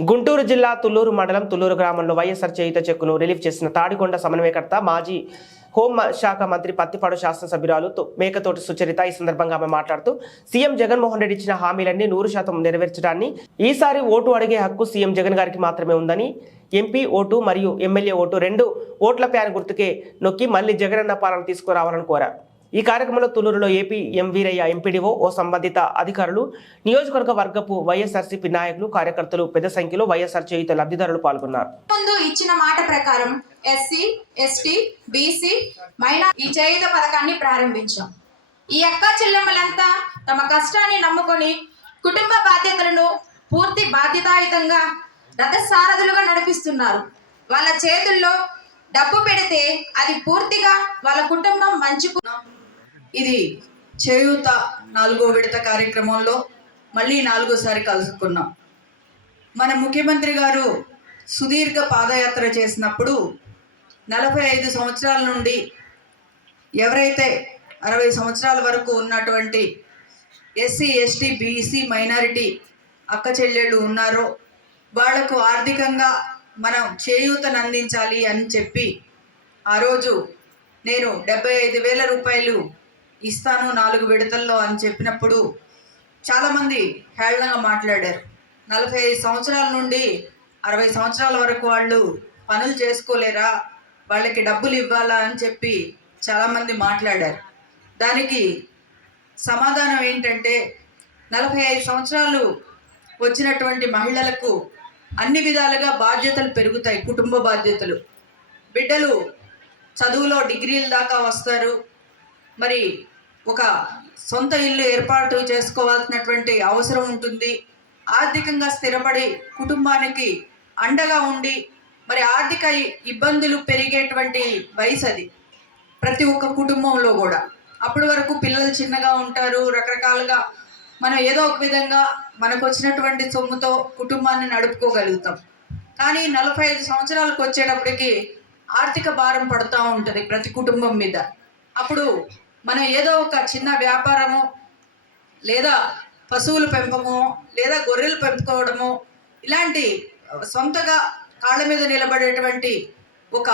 గుంటూరు జిల్లా తుల్లూరు మండలం తుల్లూరు గ్రామంలో వైఎస్ఆర్ చేయుత చెక్కును రిలీఫ్ చేసిన తాడికొండ సమన్వయకర్త మాజీ హోం శాఖ మంత్రి పత్తిపాడు శాసనసభ్యురాలు తో- మేకతోటి సుచరిత ఈ సందర్భంగా ఆమె మాట్లాడుతూ సీఎం జగన్మోహన్ రెడ్డి ఇచ్చిన హామీలన్నీ నూరు శాతం నెరవేర్చడాన్ని ఈసారి ఓటు అడిగే హక్కు సీఎం జగన్ గారికి మాత్రమే ఉందని ఎంపీ ఓటు మరియు ఎమ్మెల్యే ఓటు రెండు ఓట్ల ప్యాన్ గుర్తుకే నొక్కి మళ్ళీ జగనన్న పాలన తీసుకురావాలని కోరారు. ఈ కార్యక్రమంలో తులూరులో ఏపీ ఎం వీరయ్య ఎంపీడీఓ ఓ సంబంధిత అధికారులు నియోజకవర్గ వర్గపు వైఎస్ఆర్సీపీ నాయకులు కార్యకర్తలు పెద్ద సంఖ్యలో వైఎస్ఆర్ చేయుత లబ్ధిదారులు పాల్గొన్నారు. ముందు ఇచ్చిన మాట ప్రకారం ఎస్సీ ఎస్టీ బీసీ మైనా ఈ చేయుత పథకాన్ని ప్రారంభించాం. ఈ అక్క చెల్లెమ్మలంతా తమ కష్టాన్ని నమ్ముకొని కుటుంబ బాధ్యతలను పూర్తి బాధ్యతాయుతంగా రథసారథులుగా నడిపిస్తున్నారు. వాళ్ళ చేతుల్లో డబ్బు పెడితే అది పూర్తిగా వాళ్ళ కుటుంబం మంచుకు ఇది చేయూత నాలుగో విడత కార్యక్రమంలో మళ్ళీ నాలుగోసారి కలుసుకున్నాం. మన ముఖ్యమంత్రి గారు సుదీర్ఘ పాదయాత్ర చేసినప్పుడు నలభై ఐదు సంవత్సరాల నుండి ఎవరైతే అరవై సంవత్సరాల వరకు ఉన్నటువంటి ఎస్సీ ఎస్టీ బీసీ మైనారిటీ అక్క చెల్లెళ్ళు ఉన్నారో వాళ్ళకు ఆర్థికంగా మనం చేయూతను అందించాలి అని చెప్పి ఆ రోజు నేను డెబ్బై ఐదు వేల రూపాయలు ఇస్తాను నాలుగు విడతల్లో అని చెప్పినప్పుడు చాలామంది హేళనగా మాట్లాడారు. నలభై ఐదు సంవత్సరాల నుండి అరవై సంవత్సరాల వరకు వాళ్ళు పనులు చేసుకోలేరా? వాళ్ళకి డబ్బులు ఇవ్వాలా అని చెప్పి చాలామంది మాట్లాడారు. దానికి సమాధానం ఏంటంటే నలభై ఐదు సంవత్సరాలు వచ్చినటువంటి మహిళలకు అన్ని విధాలుగా బాధ్యతలు పెరుగుతాయి కుటుంబ బాధ్యతలు. బిడ్డలు చదువులో డిగ్రీల దాకా వస్తారు. మరి ఒక సొంత ఇల్లు ఏర్పాటు చేసుకోవాల్సినటువంటి అవసరం ఉంటుంది. ఆర్థికంగా స్థిరపడి కుటుంబానికి అండగా ఉండి మరి ఆర్థిక ఇబ్బందులు పెరిగేటువంటి వయసు అది. ప్రతి ఒక్క కుటుంబంలో కూడా. అప్పటి వరకు పిల్లలు చిన్నగా ఉంటారు. రకరకాలుగా మనం ఏదో ఒక విధంగా మనకు వచ్చినటువంటి సొమ్ముతో కుటుంబాన్ని నడుపుకోగలుగుతాం. కానీ నలభై ఐదు సంవత్సరాలకు వచ్చేటప్పటికి ఆర్థిక భారం పడుతూ ఉంటుంది ప్రతి కుటుంబం మీద. అప్పుడు మనం ఏదో ఒక చిన్న వ్యాపారము లేదా పశువుల పెంపకము లేదా గొర్రెలు పెంపుకోవడము ఇలాంటి సొంతగా కాళ్ళ మీద నిలబడేటువంటి ఒక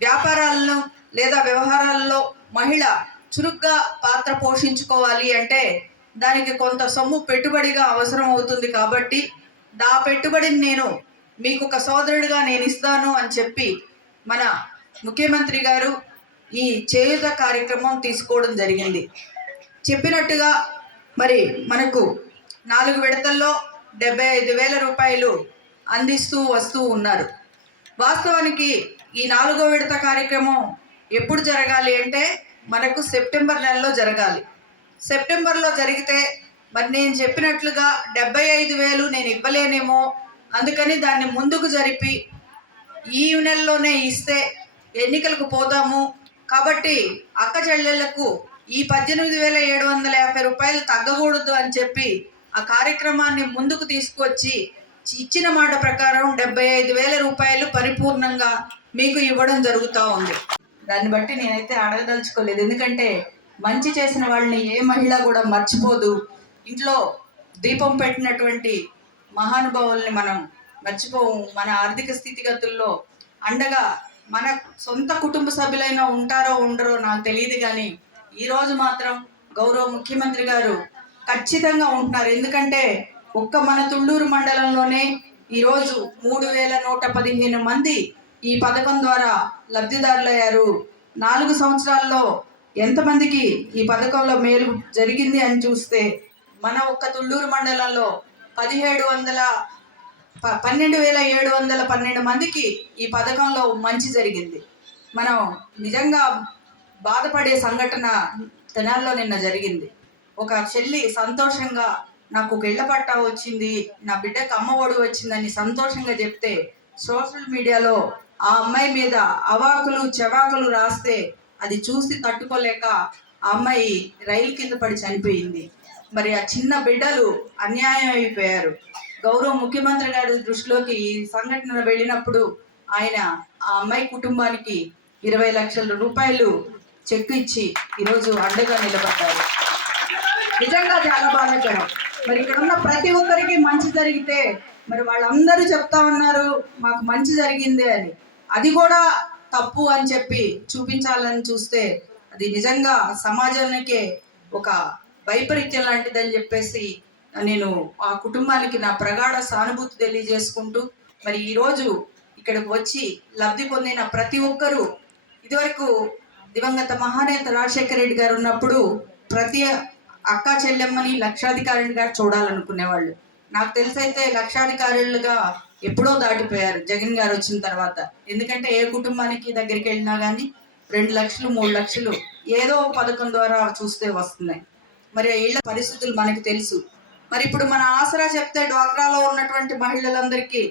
వ్యాపారాలను లేదా వ్యవహారాల్లో మహిళ చురుగ్గా పాత్ర పోషించుకోవాలి అంటే దానికి కొంత సొమ్ము పెట్టుబడిగా అవసరం అవుతుంది కాబట్టి దా పెట్టుబడిని నేను మీకు ఒక సోదరుడిగా నేను ఇస్తాను అని చెప్పి మన ముఖ్యమంత్రి గారు ఈ చేయుత కార్యక్రమం తీసుకోవడం జరిగింది. చెప్పినట్టుగా మరి మనకు నాలుగు విడతల్లో డెబ్బై ఐదు వేల రూపాయలు అందిస్తూ వస్తూ ఉన్నారు. వాస్తవానికి ఈ నాలుగో విడత కార్యక్రమం ఎప్పుడు జరగాలి అంటే మనకు సెప్టెంబర్ నెలలో జరగాలి. సెప్టెంబర్లో జరిగితే మరి నేను చెప్పినట్లుగా డెబ్బై ఐదు వేలు నేను ఇవ్వలేనేమో అందుకని దాన్ని ముందుకు జరిపి ఈ నెలలోనే ఇస్తే ఎన్నికలకు పోతాము కాబట్టి అక్క చెల్లెళ్ళకు ఈ పద్దెనిమిది వేల ఏడు వందల యాభై రూపాయలు తగ్గకూడదు అని చెప్పి ఆ కార్యక్రమాన్ని ముందుకు తీసుకొచ్చి ఇచ్చిన మాట ప్రకారం డెబ్బై ఐదు వేల రూపాయలు పరిపూర్ణంగా మీకు ఇవ్వడం జరుగుతూ ఉంది. దాన్ని బట్టి నేనైతే అడగదలుచుకోలేదు ఎందుకంటే మంచి చేసిన వాళ్ళని ఏ మహిళ కూడా మర్చిపోదు. ఇంట్లో దీపం పెట్టినటువంటి మహానుభావుల్ని మనం మర్చిపోవు మన ఆర్థిక స్థితిగతుల్లో అండగా మన సొంత కుటుంబ సభ్యులైనా ఉంటారో ఉండరో నాకు తెలియదు కానీ ఈరోజు మాత్రం గౌరవ ముఖ్యమంత్రి గారు ఖచ్చితంగా ఉంటున్నారు. ఎందుకంటే ఒక్క మన తుళ్ళూరు మండలంలోనే ఈరోజు మూడు వేల నూట పదిహేను మంది ఈ పథకం ద్వారా లబ్ధిదారులయ్యారు. నాలుగు సంవత్సరాల్లో ఎంతమందికి ఈ పథకంలో మేలు జరిగింది అని చూస్తే మన ఒక్క తుళ్ళూరు మండలంలో పదిహేడు వందల పన్నెండు వేల ఏడు వందల పన్నెండు మందికి ఈ పథకంలో మంచి జరిగింది. మనం నిజంగా బాధపడే సంఘటన తెనాల్లో నిన్న జరిగింది. ఒక చెల్లి సంతోషంగా నాకు ఒక ఇళ్ళ పట్టా వచ్చింది నా బిడ్డకు అమ్మ ఒడి వచ్చిందని సంతోషంగా చెప్తే సోషల్ మీడియాలో ఆ అమ్మాయి మీద అవాకులు చెవాకులు రాస్తే అది చూసి తట్టుకోలేక ఆ అమ్మాయి రైలు కింద పడి చనిపోయింది. మరి ఆ చిన్న బిడ్డలు అన్యాయం అయిపోయారు. గౌరవ ముఖ్యమంత్రి గారి దృష్టిలోకి ఈ సంఘటన వెళ్ళినప్పుడు ఆయన ఆ అమ్మాయి కుటుంబానికి ఇరవై లక్షల రూపాయలు చెక్ ఇచ్చి ఈరోజు అండగా నిలబడ్డారు. నిజంగా చాలా బాధాకరం. మరి ఇక్కడ ఉన్న ప్రతి ఒక్కరికి మంచి జరిగితే మరి వాళ్ళందరూ చెప్తా ఉన్నారు మాకు మంచి జరిగింది అని. అది కూడా తప్పు అని చెప్పి చూపించాలని చూస్తే అది నిజంగా సమాజానికే ఒక వైపరీత్యం లాంటిదని చెప్పేసి నేను ఆ కుటుంబానికి నా ప్రగాఢ సానుభూతి తెలియజేసుకుంటూ మరి ఈరోజు ఇక్కడికి వచ్చి లబ్ధి పొందిన ప్రతి ఒక్కరూ ఇదివరకు దివంగత మహానేత రాజశేఖర రెడ్డి గారు ఉన్నప్పుడు ప్రతి అక్క చెల్లెమ్మని లక్షాధికారిగా చూడాలనుకునేవాళ్ళు. నాకు తెలిసైతే లక్షాధికారులుగా ఎప్పుడో దాటిపోయారు జగన్ గారు వచ్చిన తర్వాత. ఎందుకంటే ఏ కుటుంబానికి దగ్గరికి వెళ్ళినా కానీ రెండు లక్షలు మూడు లక్షలు ఏదో ఒక పథకం ద్వారా చూస్తే వస్తున్నాయి. మరి ఇళ్ళ పరిస్థితులు మనకు తెలుసు. మరి ఇప్పుడు మన ఆసరా చెప్తే డ్వాక్రాలో ఉన్నటువంటి మహిళలందరికీ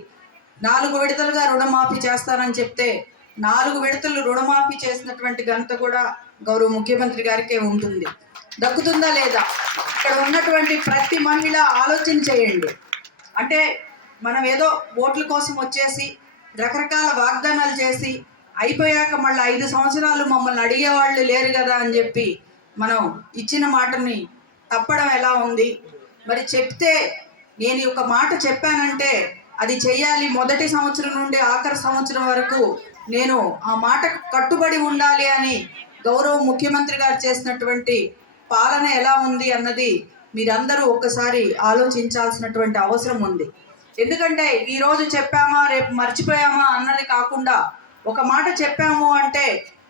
నాలుగు విడతలుగా రుణమాఫీ చేస్తానని చెప్తే నాలుగు విడతలు రుణమాఫీ చేసినటువంటి ఘనత కూడా గౌరవ ముఖ్యమంత్రి గారికే ఉంటుంది. దక్కుతుందా లేదా? ఇక్కడ ఉన్నటువంటి ప్రతి మహిళ ఆలోచన చేయండి. అంటే మనం ఏదో ఓట్ల కోసం వచ్చేసి రకరకాల వాగ్దానాలు చేసి అయిపోయాక మళ్ళీ ఐదు సంవత్సరాలు మమ్మల్ని అడిగేవాళ్ళు లేరు కదా అని చెప్పి మనం ఇచ్చిన మాటని తప్పడం ఎలా ఉంది? మరి చెప్తే నేను ఒక మాట చెప్పానంటే అది చెయ్యాలి మొదటి సంవత్సరం నుండి ఆఖరి సంవత్సరం వరకు. నేను ఆ మాట కట్టుబడి ఉండాలి అని గౌరవ ముఖ్యమంత్రి గారు చేసినటువంటి పాలన ఎలా ఉంది అన్నది మీరందరూ ఒక్కసారి ఆలోచించాల్సినటువంటి అవసరం ఉంది. ఎందుకంటే ఈరోజు చెప్పామా రేపు మర్చిపోయామా అన్నది కాకుండా ఒక మాట చెప్పాము అంటే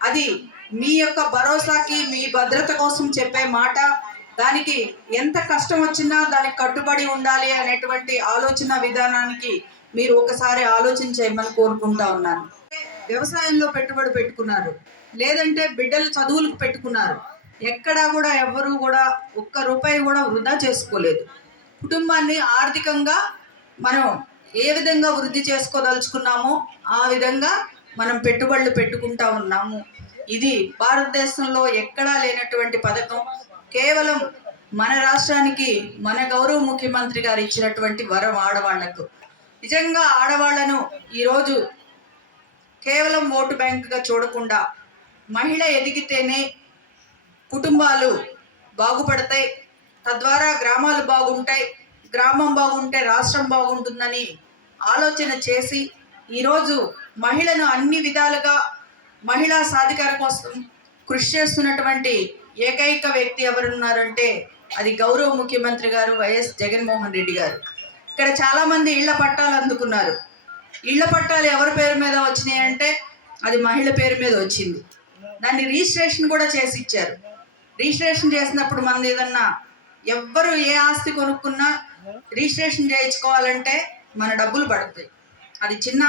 అది మీ యొక్క భరోసాకి మీ భద్రత కోసం చెప్పే మాట దానికి ఎంత కష్టం వచ్చినా దానికి కట్టుబడి ఉండాలి అనేటువంటి ఆలోచన విధానానికి మీరు ఒకసారి ఆలోచన చేయమని కోరుకుంటా ఉన్నాను. వ్యవసాయంలో పెట్టుబడి పెట్టుకున్నారు. లేదంటే బిడ్డలు చదువులకు పెట్టుకున్నారు. ఎక్కడా కూడా ఎవ్వరూ కూడా ఒక్క రూపాయి కూడా వృధా చేసుకోలేదు. కుటుంబాన్ని ఆర్థికంగా మనం ఏ విధంగా వృద్ధి చేసుకోదలుచుకున్నామో ఆ విధంగా మనం పెట్టుబడులు పెట్టుకుంటా ఉన్నాము. ఇది భారతదేశంలో ఎక్కడా లేనటువంటి పథకం. కేవలం మన రాష్ట్రానికి మన గౌరవ ముఖ్యమంత్రి గారు ఇచ్చినటువంటి వరం ఆడవాళ్ళకు. నిజంగా ఆడవాళ్ళను ఈరోజు కేవలం ఓటు బ్యాంకుగా చూడకుండా మహిళ ఎదిగితేనే కుటుంబాలు బాగుపడతాయి. తద్వారా గ్రామాలు బాగుంటాయి గ్రామం బాగుంటే రాష్ట్రం బాగుంటుందని ఆలోచన చేసి ఈరోజు మహిళను అన్ని విధాలుగా మహిళా సాధికార కోసం కృషి చేస్తున్నటువంటి ఏకైక వ్యక్తి ఎవరున్నారంటే అది గౌరవ ముఖ్యమంత్రి గారు వైఎస్ జగన్మోహన్ రెడ్డి గారు. ఇక్కడ చాలామంది ఇళ్ళ పట్టాలు అందుకున్నారు. ఇళ్ళ పట్టాలు ఎవరి పేరు మీద వచ్చినాయి అంటే అది మహిళ పేరు మీద వచ్చింది. దాన్ని రిజిస్ట్రేషన్ కూడా చేసి ఇచ్చారు రిజిస్ట్రేషన్ చేసినప్పుడు మనది ఏదన్నా ఎవ్వరు ఏ ఆస్తి కొనుక్కున్నా రిజిస్ట్రేషన్ చేయించుకోవాలంటే మన డబ్బులు పడతాయి. అది చిన్న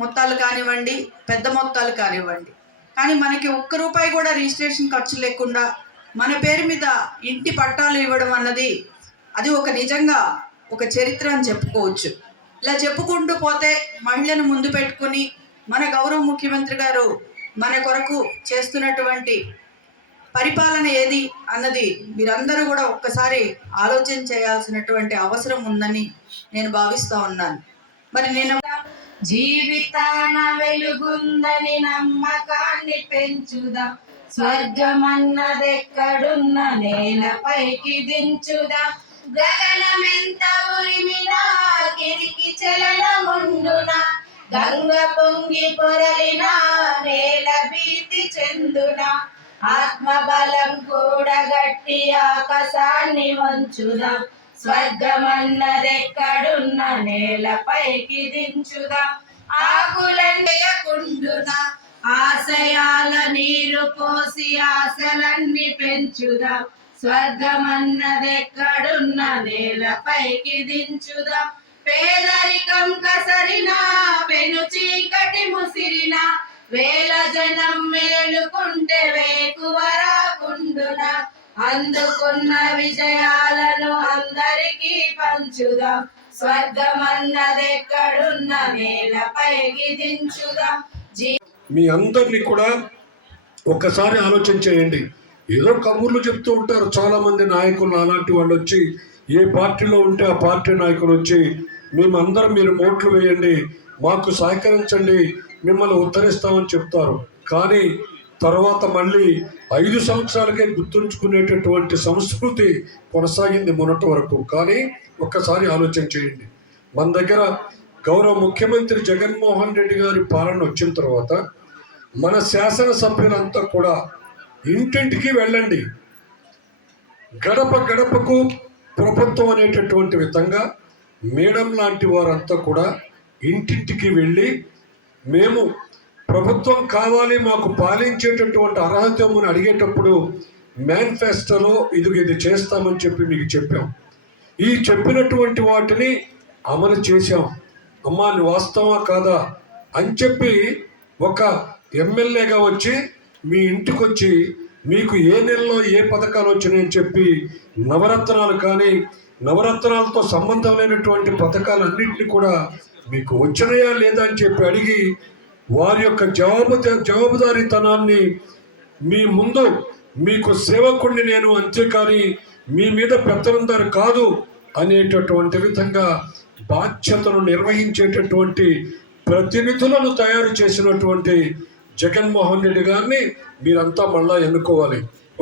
మొత్తాలు కానివ్వండి పెద్ద మొత్తాలు కానివ్వండి. కానీ మనకి ఒక్క రూపాయి కూడా రిజిస్ట్రేషన్ ఖర్చు లేకుండా మన పేరు మీద ఇంటి పట్టాలు ఇవ్వడం అన్నది అది ఒక నిజంగా ఒక చరిత్ర అని చెప్పుకోవచ్చు. ఇలా చెప్పుకుంటూ పోతే మహిళను ముందు పెట్టుకుని మన గౌరవ ముఖ్యమంత్రి గారు మన కొరకు చేస్తున్నటువంటి పరిపాలన ఏది అన్నది మీరందరూ కూడా ఒక్కసారి ఆలోచన చేయాల్సినటువంటి అవసరం ఉందని నేను భావిస్తూ ఉన్నాను. మరి నేను జీవితాన వెలుగుందని నమ్మకాన్ని పెంచుదా. స్వర్గమన్నదెక్కడున్న నేలపైకి దించుదా. గగనమెంత ఉరిమినా కిరికి చలనముండునా. గంగ పొంగి పొరలినా నేల భీతి చెందునా. ఆత్మబలం కూడగట్టి ఆకాశాన్ని వంచుదా. స్వర్గమన్నదెక్కడున్న నేలపైకి దించుదా ఆకులనేయకుండున ఆశయాల నీరు పోసి ఆశలన్నీ పెంచుదా? స్వర్గమన్నదెక్కడున్న నేలపైకి దించుదా పేదరికం కసరినా పెను చీకటి ముసిరినా? వేల జనం మేలుకుంటే వేకువరాకుండునా అందుకున్న విజయాలను అందరికీ పంచుదాం. స్వర్గమన్నదెక్కడున్న నేలపైకి దించుదాం మీ అందరినీ కూడా ఒక్కసారి ఆలోచన చేయండి. ఏదో కబుర్లు చెప్తూ ఉంటారు చాలా మంది నాయకులు అలాంటి వాళ్ళు వచ్చి ఏ పార్టీలో ఉంటే ఆ పార్టీ నాయకులు వచ్చి మేమందరం మీరు ఓట్లు వేయండి మాకు సహకరించండి మిమ్మల్ని ఉత్తరిస్తామని చెప్తారు. కానీ తర్వాత మళ్ళీ ఐదు సంవత్సరాలకే గుర్తుంచుకునేటటువంటి సంస్కృతి కొనసాగింది మొన్నటి వరకు. కానీ ఒక్కసారి ఆలోచన చేయండి. మన దగ్గర గౌరవ ముఖ్యమంత్రి జగన్మోహన్ రెడ్డి గారి పాలన వచ్చిన తర్వాత మన శాసనసభ్యులంతా కూడా ఇంటింటికి వెళ్ళండి. గడప గడపకు ప్రభుత్వం అనేటటువంటి విధంగా మేడం లాంటి వారంతా కూడా ఇంటింటికి వెళ్ళి మేము ప్రభుత్వం కావాలి మాకు పాలించేటటువంటి అర్హత అడిగేటప్పుడు మేనిఫెస్టోలో ఇది ఇది చేస్తామని చెప్పి మీకు చెప్పాం. ఈ చెప్పినటువంటి వాటిని అమలు చేశాం. అమ్మా వాస్తవా కాదా? అని చెప్పి ఒక ఎమ్మెల్యేగా వచ్చి మీ ఇంటికి వచ్చి మీకు ఏ నెలలో ఏ పథకాలు వచ్చినాయని చెప్పి నవరత్నాలు కానీ నవరత్నాలతో సంబంధం లేనటువంటి పథకాలన్నింటినీ కూడా మీకు వచ్చినాయా లేదా అని చెప్పి అడిగి వారి యొక్క జవాబు జవాబుదారీతనాన్ని మీ ముందు మీకు సేవకుడిని నేను అంతేకాని మీ మీద పెత్తనందరు కాదు అనేటటువంటి విధంగా బాధ్యతను నిర్వహించేటటువంటి ప్రతినిధులను తయారు చేసినటువంటి జగన్మోహన్ రెడ్డి గారిని మీరంతా మళ్ళా ఎన్నుకోవాలి.